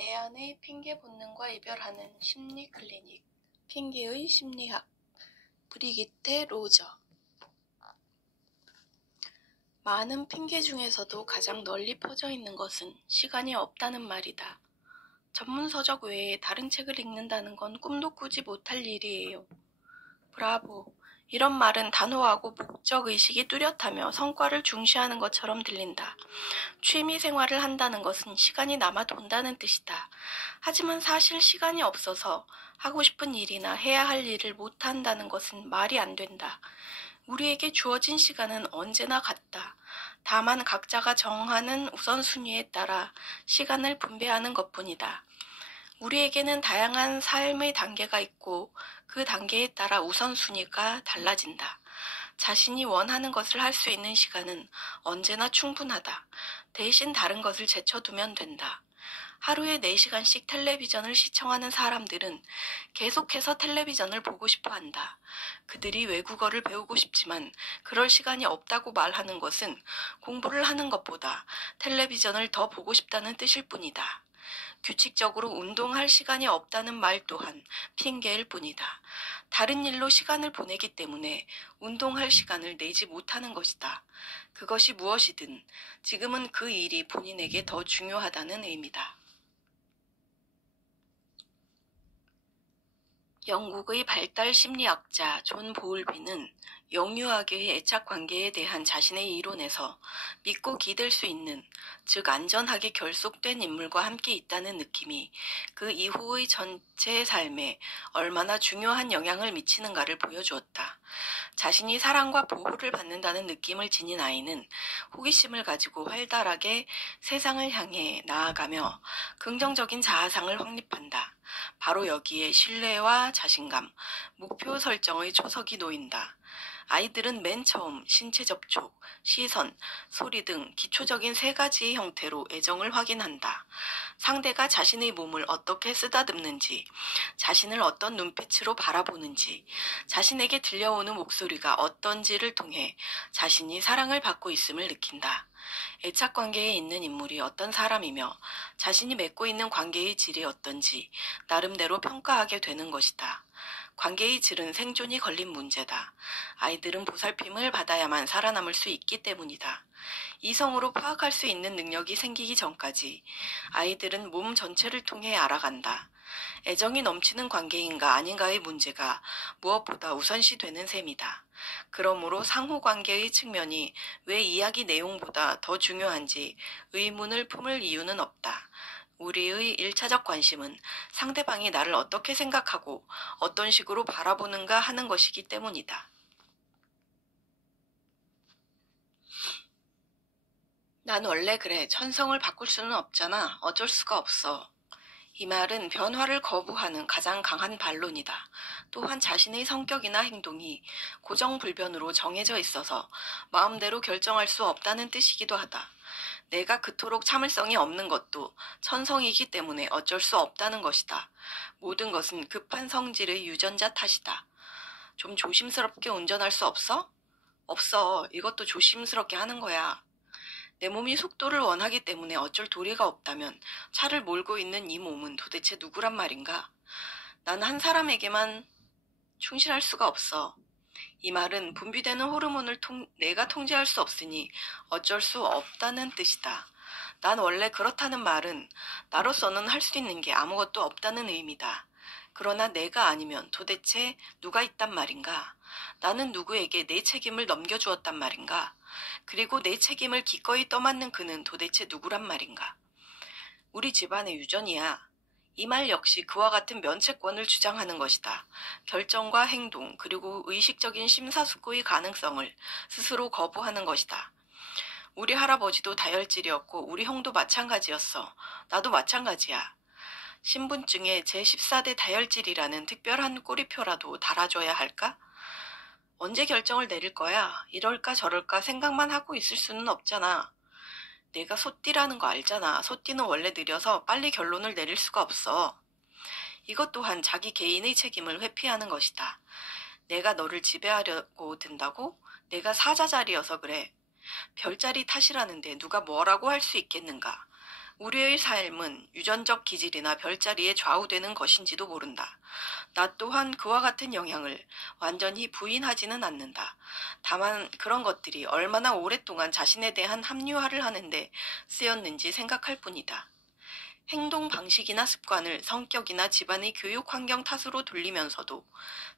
내 안의 핑계 본능과 이별하는 심리 클리닉, 핑계의 심리학, 브리기테 로저. 많은 핑계 중에서도 가장 널리 퍼져 있는 것은 시간이 없다는 말이다. 전문서적 외에 다른 책을 읽는다는 건 꿈도 꾸지 못할 일이에요. 브라보. 이런 말은 단호하고 목적의식이 뚜렷하며 성과를 중시하는 것처럼 들린다. 취미생활을 한다는 것은 시간이 남아 돈다는 뜻이다. 하지만 사실 시간이 없어서 하고 싶은 일이나 해야 할 일을 못한다는 것은 말이 안 된다. 우리에게 주어진 시간은 언제나 같다. 다만 각자가 정하는 우선순위에 따라 시간을 분배하는 것뿐이다. 우리에게는 다양한 삶의 단계가 있고 그 단계에 따라 우선순위가 달라진다. 자신이 원하는 것을 할 수 있는 시간은 언제나 충분하다. 대신 다른 것을 제쳐두면 된다. 하루에 4시간씩 텔레비전을 시청하는 사람들은 계속해서 텔레비전을 보고 싶어 한다. 그들이 외국어를 배우고 싶지만 그럴 시간이 없다고 말하는 것은 공부를 하는 것보다 텔레비전을 더 보고 싶다는 뜻일 뿐이다. 규칙적으로 운동할 시간이 없다는 말 또한 핑계일 뿐이다. 다른 일로 시간을 보내기 때문에 운동할 시간을 내지 못하는 것이다. 그것이 무엇이든 지금은 그 일이 본인에게 더 중요하다는 의미다. 영국의 발달 심리학자 존 보울비는 영유아교의 애착관계에 대한 자신의 이론에서 믿고 기댈 수 있는, 즉 안전하게 결속된 인물과 함께 있다는 느낌이 그 이후의 전체 삶에 얼마나 중요한 영향을 미치는가를 보여주었다. 자신이 사랑과 보호를 받는다는 느낌을 지닌 아이는 호기심을 가지고 활달하게 세상을 향해 나아가며 긍정적인 자아상을 확립한다. 바로 여기에 신뢰와 자신감, 목표 설정의 초석이 놓인다. 아이들은 맨 처음 신체 접촉, 시선, 소리 등 기초적인 3가지의 형태로 애정을 확인한다. 상대가 자신의 몸을 어떻게 쓰다듬는지, 자신을 어떤 눈빛으로 바라보는지, 자신에게 들려오는 목소리가 어떤지를 통해 자신이 사랑을 받고 있음을 느낀다. 애착관계에 있는 인물이 어떤 사람이며 자신이 맺고 있는 관계의 질이 어떤지 나름대로 평가하게 되는 것이다. 관계의 질은 생존이 걸린 문제다. 아이들은 보살핌을 받아야만 살아남을 수 있기 때문이다. 이성으로 파악할 수 있는 능력이 생기기 전까지 아이들은 몸 전체를 통해 알아간다. 애정이 넘치는 관계인가 아닌가의 문제가 무엇보다 우선시되는 셈이다. 그러므로 상호관계의 측면이 왜 이야기 내용보다 더 중요한지 의문을 품을 이유는 없다. 우리의 1차적 관심은 상대방이 나를 어떻게 생각하고 어떤 식으로 바라보는가 하는 것이기 때문이다. 난 원래 그래. 천성을 바꿀 수는 없잖아. 어쩔 수가 없어. 이 말은 변화를 거부하는 가장 강한 반론이다. 또한 자신의 성격이나 행동이 고정불변으로 정해져 있어서 마음대로 결정할 수 없다는 뜻이기도 하다. 내가 그토록 참을성이 없는 것도 천성이기 때문에 어쩔 수 없다는 것이다. 모든 것은 급한 성질의 유전자 탓이다. 좀 조심스럽게 운전할 수 없어? 없어. 이것도 조심스럽게 하는 거야. 내 몸이 속도를 원하기 때문에 어쩔 도리가 없다면 차를 몰고 있는 이 몸은 도대체 누구란 말인가? 난 한 사람에게만 충실할 수가 없어. 이 말은 분비되는 호르몬을 내가 통제할 수 없으니 어쩔 수 없다는 뜻이다. 난 원래 그렇다는 말은 나로서는 할 수 있는 게 아무것도 없다는 의미다. 그러나 내가 아니면 도대체 누가 있단 말인가? 나는 누구에게 내 책임을 넘겨주었단 말인가? 그리고 내 책임을 기꺼이 떠맡는 그는 도대체 누구란 말인가? 우리 집안의 유전이야. 이 말 역시 그와 같은 면책권을 주장하는 것이다. 결정과 행동 그리고 의식적인 심사숙고의 가능성을 스스로 거부하는 것이다. 우리 할아버지도 다혈질이었고 우리 형도 마찬가지였어. 나도 마찬가지야. 신분증에 제14대 다혈질이라는 특별한 꼬리표라도 달아줘야 할까? 언제 결정을 내릴 거야? 이럴까 저럴까 생각만 하고 있을 수는 없잖아. 내가 소띠라는 거 알잖아. 소띠는 원래 느려서 빨리 결론을 내릴 수가 없어. 이것 또한 자기 개인의 책임을 회피하는 것이다. 내가 너를 지배하려고 든다고? 내가 사자자리여서 그래. 별자리 탓이라는데 누가 뭐라고 할 수 있겠는가? 우리의 삶은 유전적 기질이나 별자리에 좌우되는 것인지도 모른다. 나 또한 그와 같은 영향을 완전히 부인하지는 않는다. 다만 그런 것들이 얼마나 오랫동안 자신에 대한 합리화를 하는데 쓰였는지 생각할 뿐이다. 행동 방식이나 습관을 성격이나 집안의 교육 환경 탓으로 돌리면서도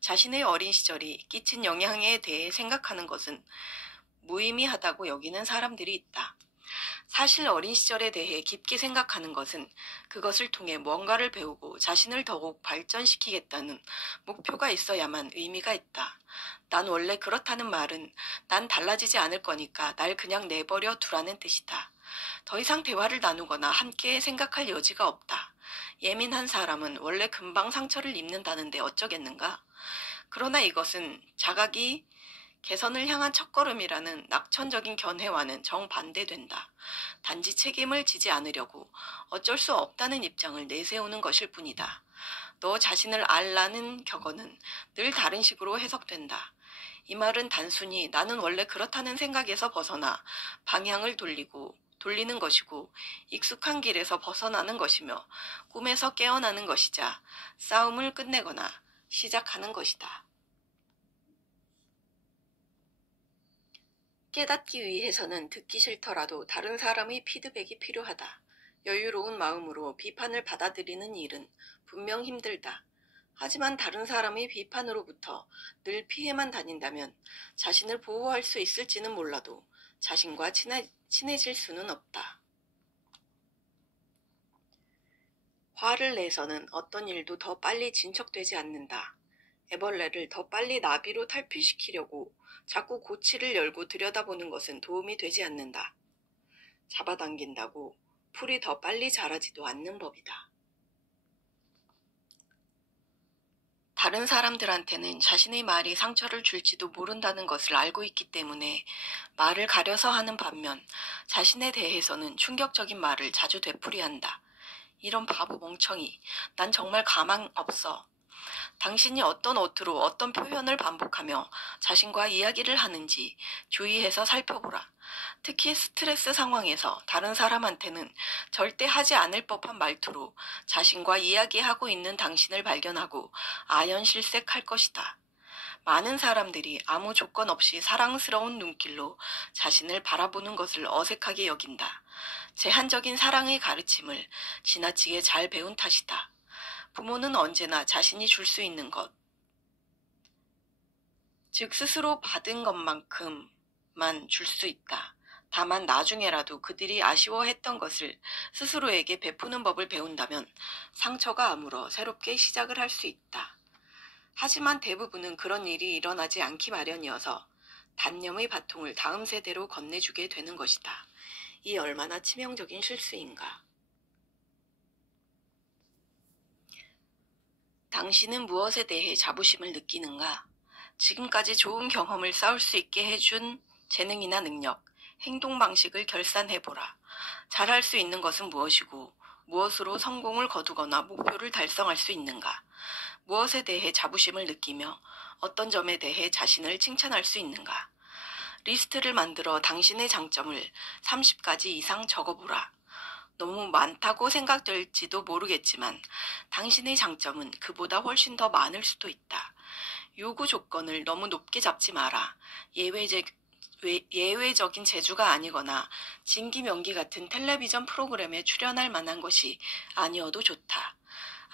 자신의 어린 시절이 끼친 영향에 대해 생각하는 것은 무의미하다고 여기는 사람들이 있다. 사실 어린 시절에 대해 깊게 생각하는 것은 그것을 통해 뭔가를 배우고 자신을 더욱 발전시키겠다는 목표가 있어야만 의미가 있다. 난 원래 그렇다는 말은 난 달라지지 않을 거니까 날 그냥 내버려 두라는 뜻이다. 더 이상 대화를 나누거나 함께 생각할 여지가 없다. 예민한 사람은 원래 금방 상처를 입는다는데 어쩌겠는가? 그러나 이것은 자각이 개선을 향한 첫걸음이라는 낙천적인 견해와는 정반대된다. 단지 책임을 지지 않으려고 어쩔 수 없다는 입장을 내세우는 것일 뿐이다. 너 자신을 알라는 격언은 늘 다른 식으로 해석된다. 이 말은 단순히 나는 원래 그렇다는 생각에서 벗어나 방향을 돌리는 것이고 익숙한 길에서 벗어나는 것이며 꿈에서 깨어나는 것이자 싸움을 끝내거나 시작하는 것이다. 깨닫기 위해서는 듣기 싫더라도 다른 사람의 피드백이 필요하다. 여유로운 마음으로 비판을 받아들이는 일은 분명 힘들다. 하지만 다른 사람의 비판으로부터 늘 피해만 다닌다면 자신을 보호할 수 있을지는 몰라도 자신과 친해질 수는 없다. 화를 내서는 어떤 일도 더 빨리 진척되지 않는다. 애벌레를 더 빨리 나비로 탈피시키려고 자꾸 고치를 열고 들여다보는 것은 도움이 되지 않는다. 잡아당긴다고 풀이 더 빨리 자라지도 않는 법이다. 다른 사람들한테는 자신의 말이 상처를 줄지도 모른다는 것을 알고 있기 때문에 말을 가려서 하는 반면 자신에 대해서는 충격적인 말을 자주 되풀이한다. 이런 바보 멍청이, 난 정말 가망 없어. 당신이 어떤 어투로 어떤 표현을 반복하며 자신과 이야기를 하는지 주의해서 살펴보라. 특히 스트레스 상황에서 다른 사람한테는 절대 하지 않을 법한 말투로 자신과 이야기하고 있는 당신을 발견하고 아연실색할 것이다. 많은 사람들이 아무 조건 없이 사랑스러운 눈길로 자신을 바라보는 것을 어색하게 여긴다. 제한적인 사랑의 가르침을 지나치게 잘 배운 탓이다. 부모는 언제나 자신이 줄 수 있는 것, 즉 스스로 받은 것만큼만 줄 수 있다. 다만 나중에라도 그들이 아쉬워했던 것을 스스로에게 베푸는 법을 배운다면 상처가 아물어 새롭게 시작을 할 수 있다. 하지만 대부분은 그런 일이 일어나지 않기 마련이어서 단념의 바통을 다음 세대로 건네주게 되는 것이다. 이 얼마나 치명적인 실수인가. 당신은 무엇에 대해 자부심을 느끼는가? 지금까지 좋은 경험을 쌓을 수 있게 해준 재능이나 능력, 행동 방식을 결산해보라. 잘할 수 있는 것은 무엇이고 무엇으로 성공을 거두거나 목표를 달성할 수 있는가? 무엇에 대해 자부심을 느끼며 어떤 점에 대해 자신을 칭찬할 수 있는가? 리스트를 만들어 당신의 장점을 30가지 이상 적어보라. 너무 많다고 생각될지도 모르겠지만 당신의 장점은 그보다 훨씬 더 많을 수도 있다. 요구 조건을 너무 높게 잡지 마라. 예외적인 재주가 아니거나 진기명기 같은 텔레비전 프로그램에 출연할 만한 것이 아니어도 좋다.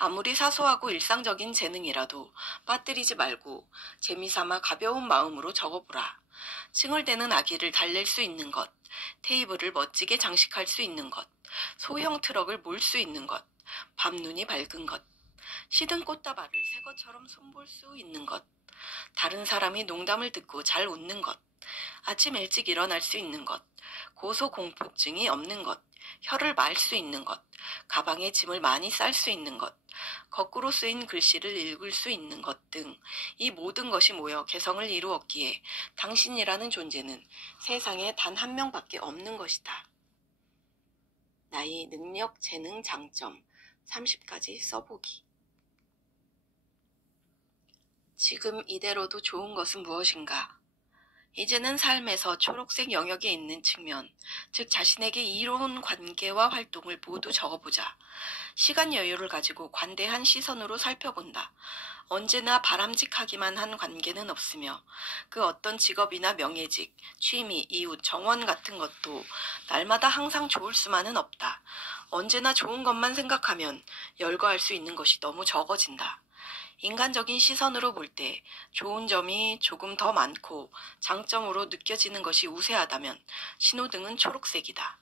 아무리 사소하고 일상적인 재능이라도 빠뜨리지 말고 재미삼아 가벼운 마음으로 적어보라. 칭얼대는 아기를 달랠 수 있는 것, 테이블을 멋지게 장식할 수 있는 것, 소형 트럭을 몰 수 있는 것, 밤눈이 밝은 것, 시든 꽃다발을 새 것처럼 손볼 수 있는 것, 다른 사람이 농담을 듣고 잘 웃는 것, 아침 일찍 일어날 수 있는 것, 고소공포증이 없는 것, 혀를 말 수 있는 것, 가방에 짐을 많이 쌀 수 있는 것, 거꾸로 쓰인 글씨를 읽을 수 있는 것 등 이 모든 것이 모여 개성을 이루었기에 당신이라는 존재는 세상에 단 한 명밖에 없는 것이다. 나의 능력, 재능, 장점 30가지 써보기. 지금 이대로도 좋은 것은 무엇인가? 이제는 삶에서 초록색 영역에 있는 측면, 즉 자신에게 이로운 관계와 활동을 모두 적어보자. 시간 여유를 가지고 관대한 시선으로 살펴본다. 언제나 바람직하기만 한 관계는 없으며 그 어떤 직업이나 명예직, 취미, 이웃, 정원 같은 것도 날마다 항상 좋을 수만은 없다. 언제나 좋은 것만 생각하면 열거할 수 있는 것이 너무 적어진다. 인간적인 시선으로 볼 때 좋은 점이 조금 더 많고 장점으로 느껴지는 것이 우세하다면 신호등은 초록색이다.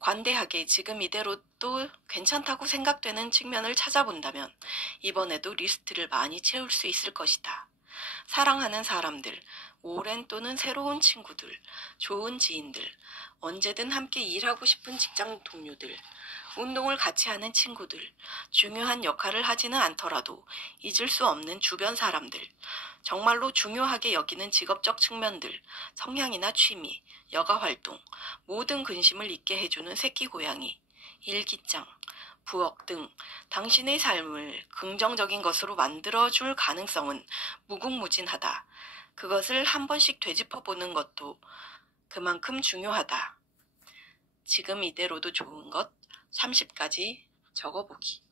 관대하게 지금 이대로도 괜찮다고 생각되는 측면을 찾아본다면 이번에도 리스트를 많이 채울 수 있을 것이다. 사랑하는 사람들, 오랜 또는 새로운 친구들, 좋은 지인들, 언제든 함께 일하고 싶은 직장 동료들, 운동을 같이 하는 친구들, 중요한 역할을 하지는 않더라도 잊을 수 없는 주변 사람들, 정말로 중요하게 여기는 직업적 측면들, 성향이나 취미, 여가 활동, 모든 근심을 잊게 해주는 새끼 고양이, 일기장, 부엌 등 당신의 삶을 긍정적인 것으로 만들어줄 가능성은 무궁무진하다. 그것을 한 번씩 되짚어보는 것도 그만큼 중요하다. 지금 이대로도 좋은 것 30가지 적어보기.